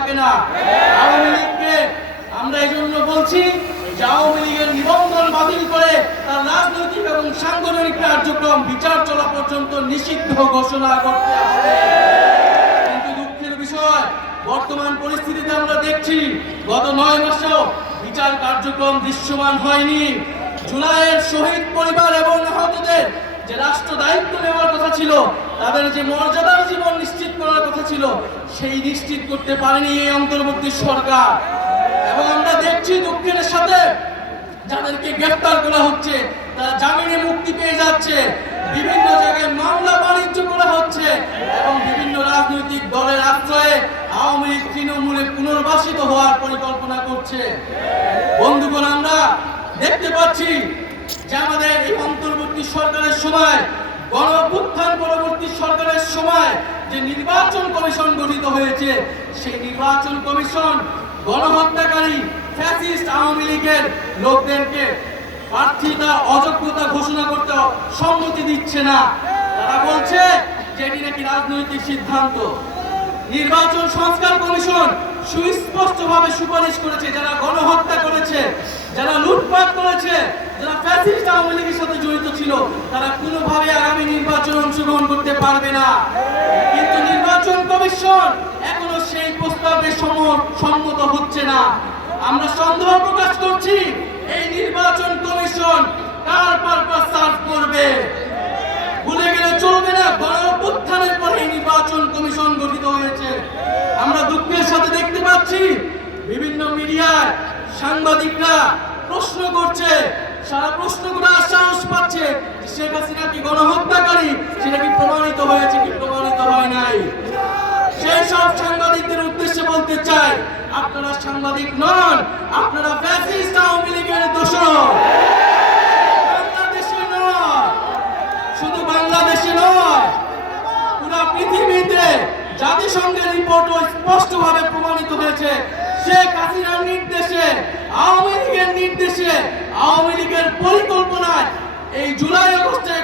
থাকে না। আওয়ামী লীগকে আমরা এই জন্য বলছি যে আওয়ামী লীগের নিবন্ধন বাতিল করে তার রাজনৈতিক এবং সাংগঠনিক কার্যক্রম বিচার চলা পর্যন্ত নিষিদ্ধ ঘোষণা করতে হবে। কিন্তু দুঃখের বিষয়, বর্তমান পরিস্থিতিতে আমরা দেখছি গত 9 মাসেও বিচার কার্যক্রম দৃশ্যমান হয়নি। জুলাইয়ের শহীদ পরিবার এবং আহতদের যে রাষ্ট্র দায়িত্ব নেওয়ার কথা ছিল, তাদের যে মর্যাদার জীবন নিশ্চিত করার কথা ছিল, সেই নিশ্চিত করতে পারেনি এই অন্তর্বর্তী সরকার। এবং আমরা দেখছি দুঃখের সাথে যাদেরকে গ্রেফতার করা হচ্ছে তারা জামিনে মুক্তি পেয়ে যাচ্ছে, বিভিন্ন জায়গায় মামলা বাণিজ্য করা হচ্ছে এবং বিভিন্ন রাজনৈতিক দলের আশ্রয়ে আওয়ামী লীগ তৃণমূলে পুনর্বাসিত হওয়ার পরিকল্পনা করছে। বন্ধুগণ, আমরা দেখতে পাচ্ছি যে আমাদের এই অন্তর্বর্তী সরকারের সময়, গণঅভ্যুত্থান পরবর্তী সরকারের সময় যে নির্বাচন কমিশন গঠিত হয়েছে, সেই নির্বাচন কমিশন গণহত্যাকারী ফ্যাসিস্ট আওয়ামী লীগের লোকদেরকে প্রার্থিতা অযোগ্যতা ঘোষণা করতে সম্মতি দিচ্ছে না। তারা বলছে যে এটি নাকি রাজনৈতিক সিদ্ধান্ত। নির্বাচন সংস্কার কমিশন সুস্পষ্টভাবে সুপারিশ করেছে যারা গণহত্যা করেছে, যারা লুটপাট করেছে, যারা ফ্যাসিস্ট আওয়ামী লীগের সাথে জড়িত ছিল, তারা কোনোভাবে আগামী নির্বাচনে অংশগ্রহণ করতে পারবে না। কিন্তু নির্বাচন কমিশন এখনো সেই প্রস্তাবে সম্মত হচ্ছে না। আমরা সন্দেহ প্রকাশ করছি এই নির্বাচন কমিশন কার পারপাস সার্ভ করবে। ভুলে গেলে চলবে না, গণঅভ্যুত্থানের পরে এই নির্বাচন কমিশন গঠিত হয়েছে। আমরা দুঃখের সাথে দেখতে পাচ্ছি বিভিন্ন মিডিয়ায় সাংবাদিকরা প্রশ্ন করছে, সারা প্রশ্ন করার সাহস পাচ্ছে শেখ হাসিনা কি গণহত্যাকারী, সেটা কি প্রমাণিত হয়েছে কি প্রমাণিত হয় নাই। সেই সব সাংবাদিকদের উদ্দেশ্যে বলতে চাই, আপনারা সাংবাদিক নন, আপনারা ফ্যাসিস্ট আওয়ামী লীগের দোসর। বাংলাদেশে নয়, শুধু বাংলাদেশে নয়, পুরো পৃথিবীতে জাতিসংঘের রিপোর্টও স্পষ্টভাবে প্রমাণিত হয়েছে শেখ হাসিনার নির্দেশে, আওয়ামী লীগের নির্দেশে, আওয়ামী লীগের পরিকল্পনায় এই জুলাই আগস্টে